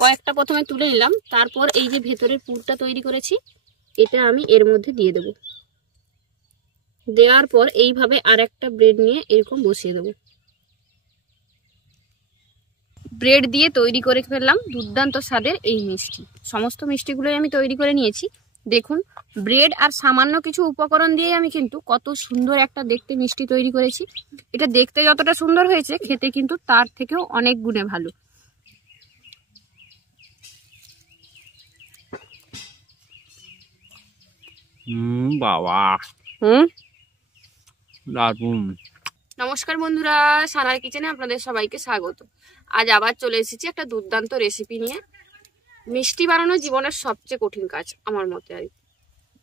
কয়েকটা প্রথমে তুলে নিলাম, তারপর এই যে ভেতরের পুরটা তৈরি করেছি এটা আমি এর মধ্যে দিয়ে দেব। দেওয়ার পর এইভাবে আরেকটা ব্রেড নিয়ে এরকম বসিয়ে দেব। ব্রেড দিয়ে তৈরি করে ফেললাম দুর্দান্ত স্বাদের এই মিষ্টি। সমস্ত মিষ্টিগুলোই আমি তৈরি করে নিয়েছি। দেখুন, ব্রেড আর সামান্য কিছু উপকরণ দিয়ে আমি কিন্তু কত সুন্দর একটা দেখতে মিষ্টি তৈরি করেছি। এটা দেখতে যতটা সুন্দর হয়েছে, খেতে কিন্তু তার থেকেও অনেক গুণে ভালো। বাবা, দারুণ। নমস্কার বন্ধুরা, সানার কিচেনে আপনাদের সবাইকে স্বাগত। আজ আবার চলে এসেছি একটা দুর্দান্ত রেসিপি নিয়ে। মিষ্টি বানানো জীবনের সবচেয়ে কঠিন কাজ আমার মতে।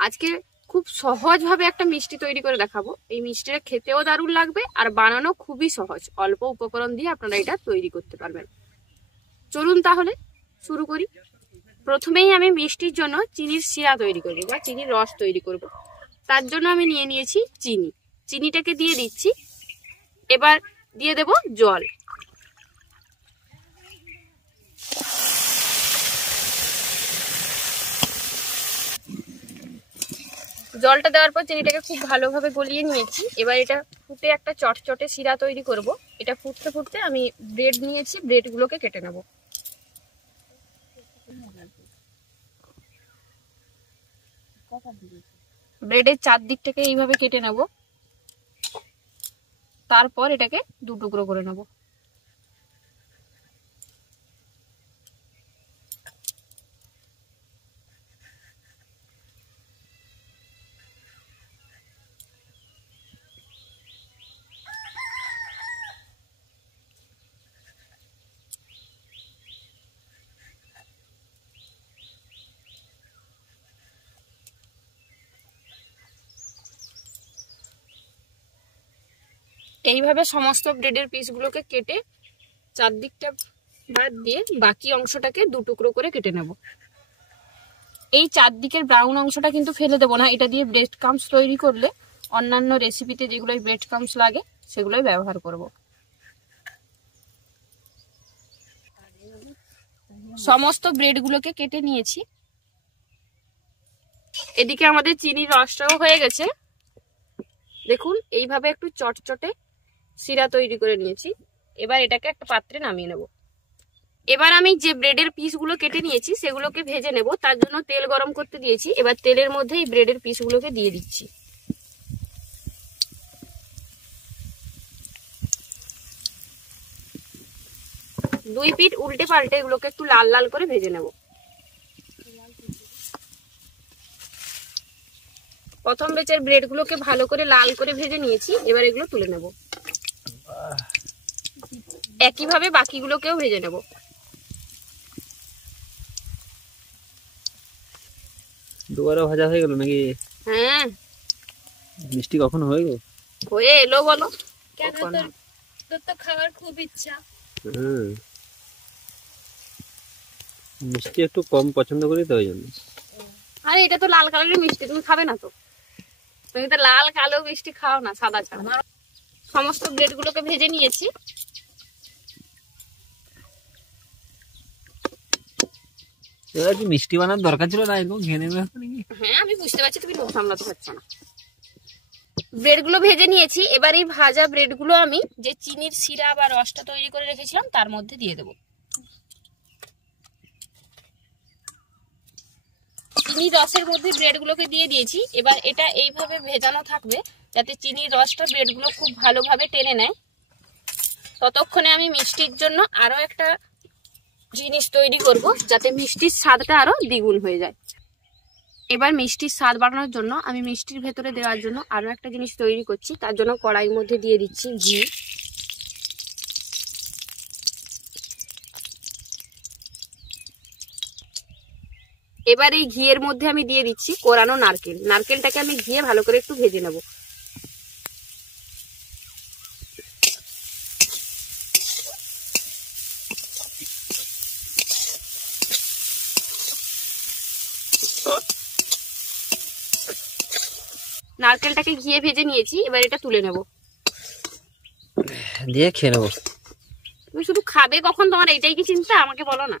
আজকে খুব সহজভাবে একটা মিষ্টি তৈরি করে দেখাবো। এই মিষ্টিটা খেতেও দারুণ লাগবে আর বানানো খুবই সহজ। অল্প উপকরণ দিয়ে আপনারা এটা তৈরি করতে পারবেন। চলুন তাহলে শুরু করি। প্রথমেই আমি মিষ্টির জন্য চিনির শিরা তৈরি করব বা চিনির রস তৈরি করব। তার জন্য আমি নিয়ে নিয়েছি চিনি। চিনিটাকে দিয়ে দিচ্ছি। এবার দিয়ে দেব জল। জলটা দেওয়ার পর চিনিটাকে খুব ভালোভাবে গলিয়ে নিয়েছি। এবার এটা ফুটে একটা চটচটে শিরা তৈরি করব। এটা ফুটতে ফুটতে আমি ব্রেড নিয়েছি, ব্রেডগুলোকে কেটে নেব। ব্রেডের চারদিকটাকে এইভাবে কেটে নেব। তারপর এটাকে দু টুকরো করে নেব। এইভাবে সমস্ত ব্রেডের পিসগুলোকে কেটে চারদিকটা বাদ দিয়ে বাকি অংশটাকে দু টুকরো করে কেটে নেব। এই চারদিকের ব্রাউন অংশটা কিন্তু ফেলে দেবো না। এটা দিয়ে ব্রেড ক্রাম্বস তৈরি করলে অন্যান্য রেসিপিতে যেগুলো ব্রেড ক্রাম্বস লাগে সেগুলোই ব্যবহার করব। সমস্ত ব্রেডগুলোকে কেটে নিয়েছি। এদিকে আমাদের চিনির রসটাও হয়ে গেছে। দেখুন, এইভাবে একটু চটচটে শিরা তৈরি করে নিয়েছি। এবার এটাকে একটা পাত্রে নামিয়ে নেব। এবার আমি যে ব্রেডের পিসগুলো কেটে নিয়েছি সেগুলোকে ভেজে নেব। তার জন্য তেল গরম করতে দিয়েছি। এবার তেলের মধ্যে এই ব্রেডের পিসগুলোকে দিয়ে দিচ্ছি। দুই পিঠ উল্টে পাল্টে এগুলোকে একটু লাল লাল করে ভেজে নেব। প্রথম ব্যাচের ব্রেডগুলোকে ভালো করে লাল করে ভেজে নিয়েছি। এবার এগুলো তুলে নেব। একইভাবে বাকিগুলোকেও ভেজে নেব। দুবারও ভাজা হয়ে গেল নাকি? হ্যাঁ। মিষ্টি কখন হয়ে গেল? হয়ে এলো বলো। কেন, তোর তো খাবার খুব ইচ্ছা। মিষ্টি একটু কম পছন্দ করি তো, ওই জন্য। আরে এটা তো লাল কালারের মিষ্টি, তুমি খাবে না তো? তুমি তো লাল কালো মিষ্টি খাও না, সাদা ছাড়া। সমস্ত ব্রেড গুলোকে ভেজে নিয়েছি। এবার কি মিষ্টি বানানোর দরকার ছিল না? এরকম ঘেনে নেবে। হ্যাঁ, আমি বুঝতে পারছি তুমি লোভ সামলাতে পারছো না। ব্রেড গুলো ভেজে নিয়েছি। এবার এই ভাজা ব্রেড গুলো আমি যে চিনির শিরা বা রসটা তৈরি করে রেখেছিলাম তার মধ্যে দিয়ে দেবো। চিনির রসের মধ্যে ব্রেড গুলোকে দিয়ে দিয়েছি। এবার এটা এইভাবে ভেজানো থাকবে যাতে চিনির রসটা ব্রেড গুলো খুব ভালোভাবে টেনে নেয়। ততক্ষণে আমি মিষ্টির জন্য আরো একটা জিনিস তৈরি করব যাতে মিষ্টির স্বাদটা আরো দ্বিগুণ হয়ে যায়। এবার মিষ্টির স্বাদ বাড়ানোর জন্য আমি মিষ্টির ভেতরে দেওয়ার জন্য আরো একটা জিনিস তৈরি করছি। তার জন্য কড়াইয়ের মধ্যে দিয়ে দিচ্ছি ঘি। এবার এই ঘিয়ের মধ্যে আমি দিয়ে দিচ্ছি কোরানো নারকেল। নারকেলটাকে আমি ঘিয়ে ভালো করে একটু ভেজে নেব। নারকেলটাকে ঘিয়ে ভেজে নিয়েছি। এবার এটা তুলে নেব, দিয়ে খেয়ে নেবো। তুমি শুধু খাবে কখন? তোমার এটাই কি চিন্তা? আমাকে বলো না।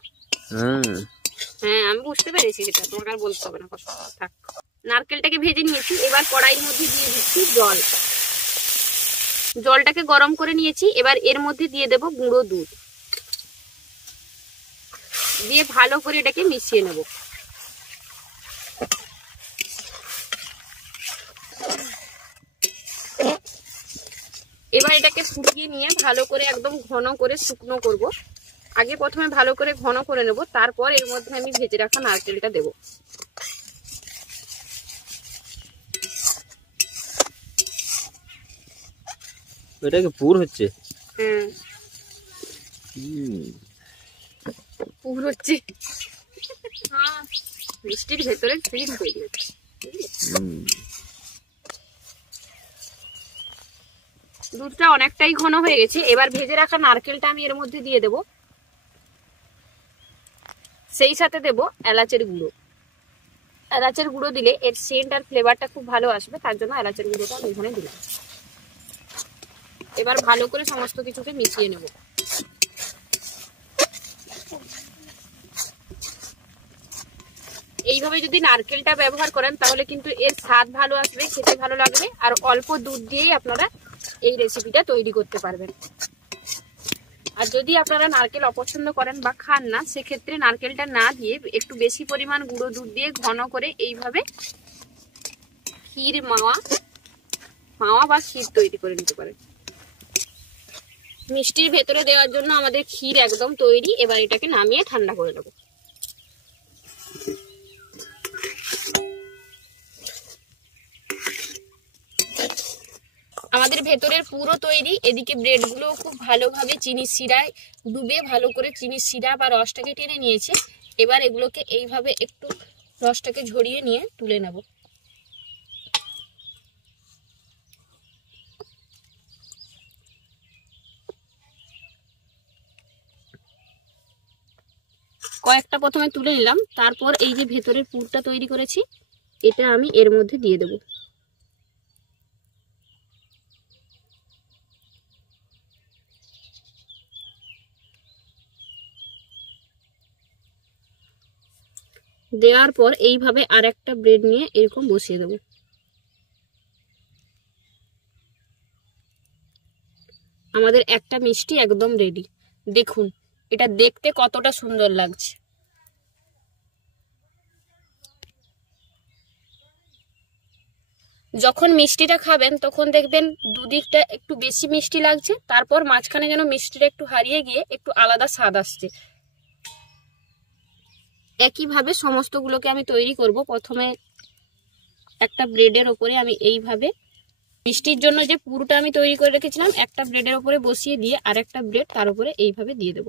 হ্যাঁ আমি বুঝতে পেরেছি, সেটা তোমাকে আর বলতে হবে না, কষ্ট থাক। নারকেলটাকে ভেজে নিয়েছি, এবার কড়াইয়ের মধ্যে দিয়ে দিচ্ছি জল। জলটাকে গরম করে নিয়েছি, এবার এর মধ্যে দিয়ে দেব গুঁড়ো দুধ, দিয়ে ভালো করে এটাকে মিশিয়ে নেব। এবার এটাকে ফুটিয়ে নিয়ে ভালো করে একদম ঘন করে শুকনো করব। আগে প্রথমে ভালো করে ঘন করে নেব, তারপর এর মধ্যে আমি ভেজে রাখা নারকেলটা দেব। এটা কি পুর হচ্ছে? হ্যাঁ পুর হচ্ছে, মিষ্টির ভেতরে ক্রিম তৈরি হচ্ছে। দুধটা অনেকটাই ঘন হয়ে গেছে, এবার ভেজে রাখা নারকেলটা আমি এর মধ্যে দিয়ে দেব, সেই সাথে দেব এলাচের গুঁড়ো। এলাচের গুঁড়ো দিলে এর সেন্ট আর ফ্লেভারটা খুব ভালো আসবে, তার জন্য এলাচের গুঁড়োটা আমি এখানে দিলাম। এবার ভালো করে সমস্ত কিছুকে মিশিয়ে নেব। এইভাবে যদি নারকেলটা ব্যবহার করেন তাহলে কিন্তু এর স্বাদ ভালো আসবে, খেতে ভালো লাগবে, আর অল্প দুধ দিয়েই আপনারা এই রেসিপিটা তৈরি করতে পারবেন। আর যদি আপনারা নারকেল অপছন্দ করেন বা খান না, সেক্ষেত্রে নারকেলটা না দিয়ে একটু বেশি পরিমাণ গুঁড়ো দুধ দিয়ে ঘন করে এইভাবে ক্ষীর মাওয়া বা ক্ষীর তৈরি করে নিতে পারেন। মিষ্টির ভেতরে দেওয়ার জন্য আমাদের ক্ষীর একদম তৈরি। এবার এটাকে নামিয়ে ঠান্ডা করে নেব। আমাদের ভেতরের পুরো তৈরি। এদিকে ব্রেড গুলো খুব ভালোভাবে চিনির শিরায় ডুবে ভালো করে চিনির শিরা বা রসটাকে টেনে নিয়েছে। এবার এগুলোকে এইভাবে একটু রসটাকে ঝরিয়ে নিয়ে তুলে নেব। কয়েকটা প্রথমে তুলে নিলাম, তারপর এই যে ভেতরের পুরটা তৈরি করেছি এটা আমি এর মধ্যে দিয়ে দেব। দেওয়ার পর এইভাবে আর একটা ব্রেড নিয়ে এরকম বসিয়ে দেব। আমাদের একটা মিষ্টি একদম রেডি। দেখুন এটা দেখতে কতটা সুন্দর লাগছে। যখন মিষ্টিটা খাবেন তখন দেখবেন দুদিকটা একটু বেশি মিষ্টি লাগছে, তারপর মাঝখানে যেন মিষ্টিটা একটু হারিয়ে গিয়ে একটু আলাদা স্বাদ আসছে। একইভাবে সমস্তগুলোকে আমি তৈরি করব। প্রথমে একটা ব্রেডের ওপরে আমি এইভাবে মিষ্টির জন্য যে পুরোটা আমি তৈরি করে রেখেছিলাম একটা ব্রেডের ওপরে বসিয়ে দিয়ে আরেকটা ব্রেড তার উপরে এইভাবে দিয়ে দেব।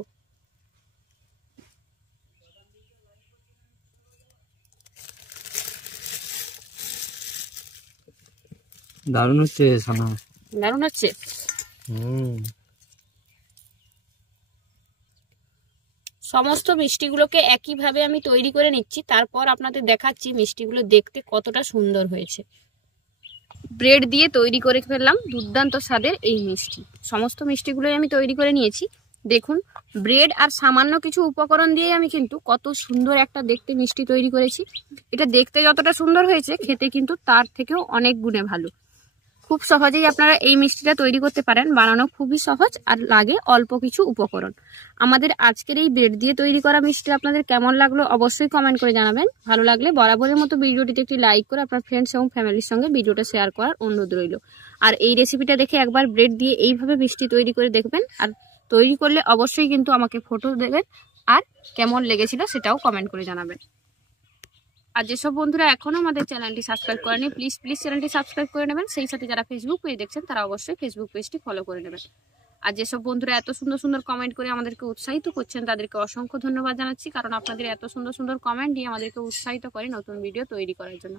দারুণ হচ্ছে সোনা, দারুণ হচ্ছে। সমস্ত মিষ্টিগুলোকে একইভাবে আমি তৈরি করে নিচ্ছি, তারপর আপনাদের দেখাচ্ছি মিষ্টিগুলো দেখতে কতটা সুন্দর হয়েছে। ব্রেড দিয়ে তৈরি করে ফেললাম দুর্দান্ত স্বাদের এই মিষ্টি। সমস্ত মিষ্টিগুলোই আমি তৈরি করে নিয়েছি। দেখুন ব্রেড আর সামান্য কিছু উপকরণ দিয়ে আমি কিন্তু কত সুন্দর একটা দেখতে মিষ্টি তৈরি করেছি। এটা দেখতে যতটা সুন্দর হয়েছে খেতে কিন্তু তার থেকেও অনেক গুণে ভালো। খুব সহজেই আপনারা এই মিষ্টিটা তৈরি করতে পারেন, বানানো খুবই সহজ আর লাগে অল্প কিছু উপকরণ। আমাদের আজকের এই ব্রেড দিয়ে তৈরি করা মিষ্টি আপনাদের কেমন লাগলো অবশ্যই কমেন্ট করে জানাবেন। ভালো লাগলে বরাবরের মতো ভিডিওটিতে একটি লাইক করে আপনার ফ্রেন্ডস এবং ফ্যামিলির সঙ্গে ভিডিওটা শেয়ার করার অনুরোধ রইল। আর এই রেসিপিটা দেখে একবার ব্রেড দিয়ে এইভাবে মিষ্টি তৈরি করে দেখবেন, আর তৈরি করলে অবশ্যই কিন্তু আমাকে ফটো দেবেন আর কেমন লেগেছিল সেটাও কমেন্ট করে জানাবেন। আর যেসব বন্ধুরা এখনো আমাদের চ্যানেলটি সাবস্ক্রাইব করেনি প্লিজ চ্যানেলটি সাবস্ক্রাইব করে নেবেন। সেই সাথে যারা ফেসবুক পেজ দেখছেন তারা অবশ্যই ফেসবুক পেজটি ফলো করে নেবেন। আর যেসব বন্ধুরা এত সুন্দর সুন্দর কমেন্ট করে আমাদেরকে উৎসাহিত করছেন তাদেরকে অসংখ্য ধন্যবাদ জানাচ্ছি, কারণ আপনাদের এত সুন্দর সুন্দর কমেন্ট দিয়ে আমাদেরকে উৎসাহিত করে নতুন ভিডিও তৈরি করার জন্য।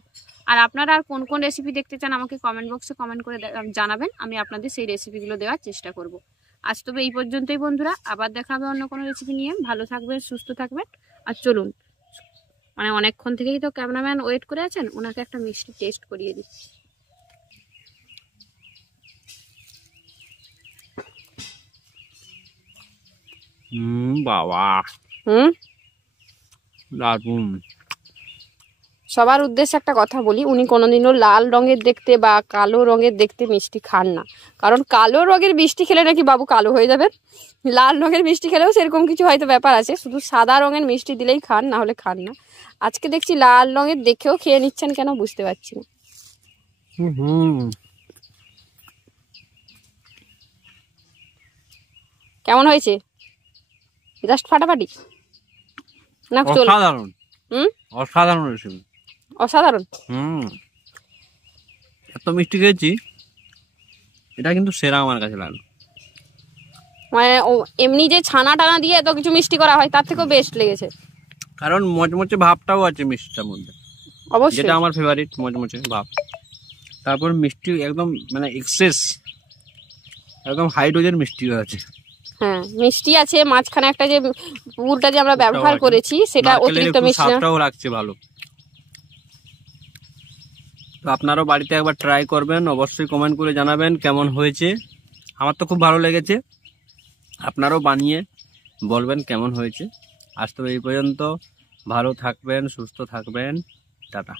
আর আপনারা আর কোন কোন রেসিপি দেখতে চান আমাকে কমেন্ট বক্সে কমেন্ট করে জানাবেন, আমি আপনাদের সেই রেসিপিগুলো দেওয়ার চেষ্টা করব। আজ তবে এই পর্যন্তই বন্ধুরা, আবার দেখা হবে অন্য কোনো রেসিপি নিয়ে। ভালো থাকবেন, সুস্থ থাকবেন। আর চলুন, মানে অনেকক্ষণ থেকেই তো ক্যামেরাম্যান ওয়েট করে আছেন, ওনাকে একটা মিষ্টি টেস্ট করিয়ে দিচ্ছি। বাবা দারুণ। সবার উদ্দেশ্যে একটা কথা বলি, উনি কোনোদিনও লাল রঙের দেখতে বা কালো রঙের দেখতে মিষ্টি খান না, কারণ কালো রঙের মিষ্টি খেলে নাকি বাবু কালো হয়ে যাবেন। লাল রঙের মিষ্টি খেলেও সেরকম কিছু হয়তো ব্যাপার আছে, শুধু সাদা রঙের মিষ্টি দিলেই খান, না হলে খান না। আজকে দেখছি লাল রঙের দেখেও খেয়ে নিচ্ছেন, কেন বুঝতে পারছি না। কেমন হয়েছে? জাস্ট ফাটাফাটি না? চল। অসাধারণ, অসাধারণ রেসিপি, অসাধারণ। এত মিষ্টি খেয়েছি, এটা কিন্তু সেরা আমার কাছে লাগলো। মানে এমনি যে ছানা টানা দিয়ে এত কিছু মিষ্টি করা হয় তার থেকেও বেস্ট লেগেছে, কারণ মচমচে ভাবটাও আছে মিষ্টিটার মধ্যে, অবশ্যই। যেটা আমার ফেভারিট, মচমচে ভাব। তারপর মিষ্টি একদম মানে এক্সেস, একদম হাই ডোজের মিষ্টি আছে। হ্যাঁ, মিষ্টি আছে, মাঝখানে একটা যে পুরটা যে আমরা ব্যবহার করেছি সেটা অতিরিক্ত মিষ্টি না। স্বাদটাও লাগছে ভালো। তো আপনারাও বাড়িতে একবার ট্রাই করবেন, অবশ্যই কমেন্ট করে জানাবেন কেমন হয়েছে। আমার তো খুব ভালো লেগেছে, আপনারাও বানিয়ে বলবেন কেমন হয়েছে। আজ তো এই পর্যন্ত, ভালো থাকবেন, সুস্থ থাকবেন, টাটা।